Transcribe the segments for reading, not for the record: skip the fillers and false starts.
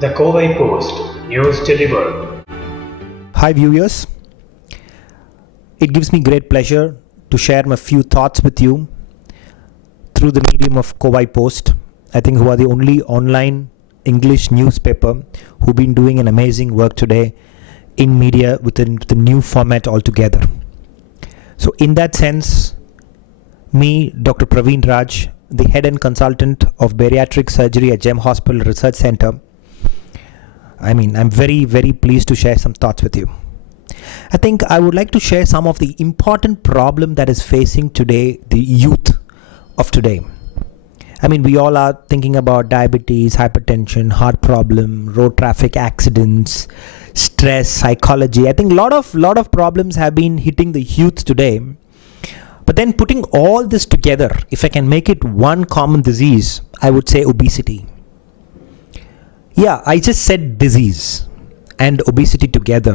The Kovai Post News Delivered. Hi viewers, it gives me great pleasure to share my few thoughts with you through the medium of Kovai Post. I think who are the only online English newspaper who've been doing an amazing work today in media with the new format altogether. So in that sense, me, Dr. Praveen Raj, the head and consultant of Bariatric Surgery at Gem Hospital Research Center, I'm very, very pleased to share some thoughts with you. I think I would like to share some of the important problem that is facing today, the youth of today. We all are thinking about diabetes, hypertension, heart problem, road traffic accidents, stress, psychology. I think a lot of problems have been hitting the youth today. But then putting all this together, if I can make it one common disease, I would say obesity. Yeah, I just said disease and obesity together.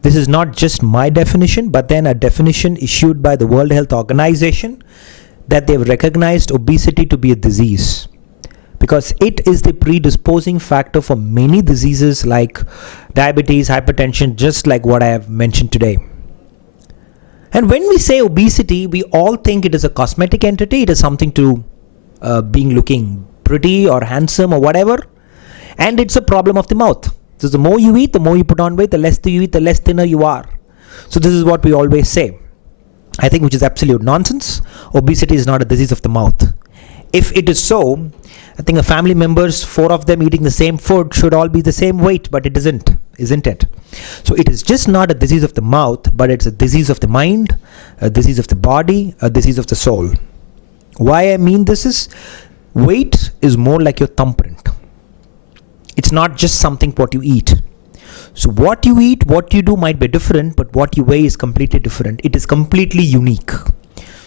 This is not just my definition, but then a definition issued by the World Health Organization that they've recognized obesity to be a disease because it is the predisposing factor for many diseases like diabetes, hypertension, just like what I have mentioned today. And when we say obesity, we all think it is a cosmetic entity. It is something to being looking pretty or handsome or whatever. And it's a problem of the mouth. So the more you eat, the more you put on weight, the less you eat, the less thinner you are. So this is what we always say. I think which is absolute nonsense. Obesity is not a disease of the mouth. If it is so, I think a family members, 4 of them eating the same food should all be the same weight, but it isn't it? So it is just not a disease of the mouth, but it's a disease of the mind, a disease of the body, a disease of the soul. Why I mean this is, weight is more like your thumbprint. It's not just something what you eat. So what you eat, what you do might be different, but what you weigh is completely different. It is completely unique.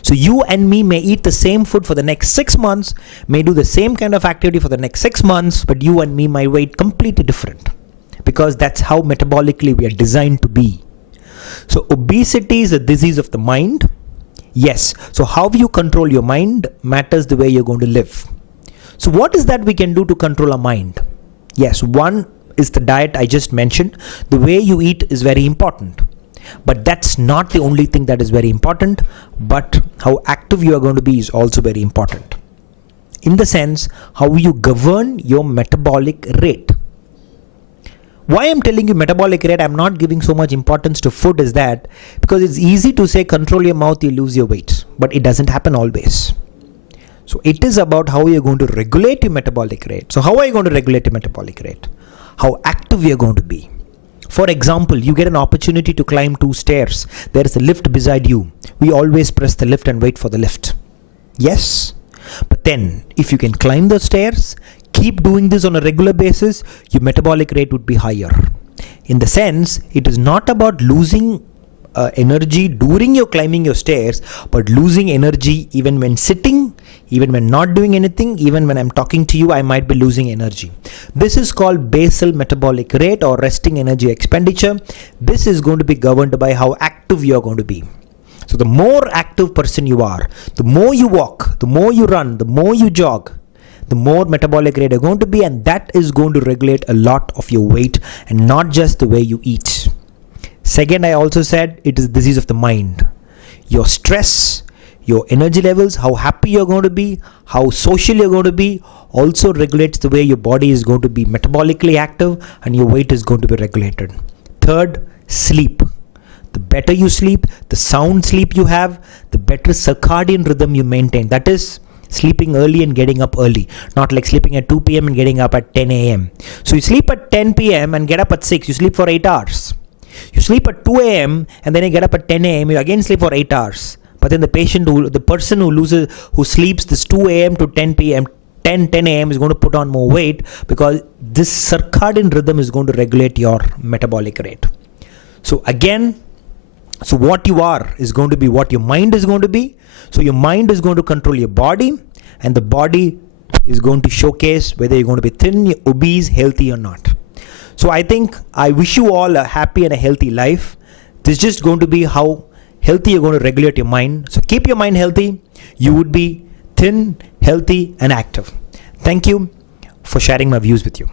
So you and me may eat the same food for the next 6 months, may do the same kind of activity for the next 6 months, but you and me might weight completely different because that's how metabolically we are designed to be. So obesity is a disease of the mind. Yes. So how you control your mind matters the way you're going to live. So what is that we can do to control our mind? Yes, one is the diet I just mentioned. The way you eat is very important. But that's not the only thing that is very important, but how active you are going to be is also very important. In the sense, how you govern your metabolic rate. Why I'm telling you metabolic rate, I'm not giving so much importance to food is that because it's easy to say control your mouth, you lose your weight, but it doesn't happen always. So it is about how you're going to regulate your metabolic rate. So how are you going to regulate your metabolic rate? How active you're going to be. For example, you get an opportunity to climb 2 stairs. There is a lift beside you. We always press the lift and wait for the lift. Yes. But then if you can climb the stairs, keep doing this on a regular basis, your metabolic rate would be higher. In the sense, it is not about losing energy during your climbing your stairs, but losing energy even when sitting, even when not doing anything, even when I'm talking to you, I might be losing energy. This is called basal metabolic rate or resting energy expenditure. This is going to be governed by how active you are going to be. So the more active person you are, the more you walk, the more you run, the more you jog, the more metabolic rate you're going to be, and that is going to regulate a lot of your weight and not just the way you eat. Second, I also said it is a disease of the mind. Your stress, your energy levels, how happy you're going to be, how social you're going to be, also regulates the way your body is going to be metabolically active and your weight is going to be regulated. Third, sleep. The better you sleep, the sound sleep you have, the better circadian rhythm you maintain. That is sleeping early and getting up early, not like sleeping at 2 p.m. and getting up at 10 a.m. So you sleep at 10 p.m. and get up at 6. You sleep for 8 hours. You sleep at 2 a.m. and then you get up at 10 a.m. You again sleep for 8 hours. But then the person who sleeps this 2 a.m. to 10 p.m., 10 a.m. is going to put on more weight because this circadian rhythm is going to regulate your metabolic rate. So again, what you are is going to be what your mind is going to be. So your mind is going to control your body, and the body is going to showcase whether you're going to be thin, obese, healthy or not. So I think I wish you all a happy and a healthy life. This is just going to be how healthy you're going to regulate your mind. So keep your mind healthy. You would be thin, healthy and active. Thank you for sharing my views with you.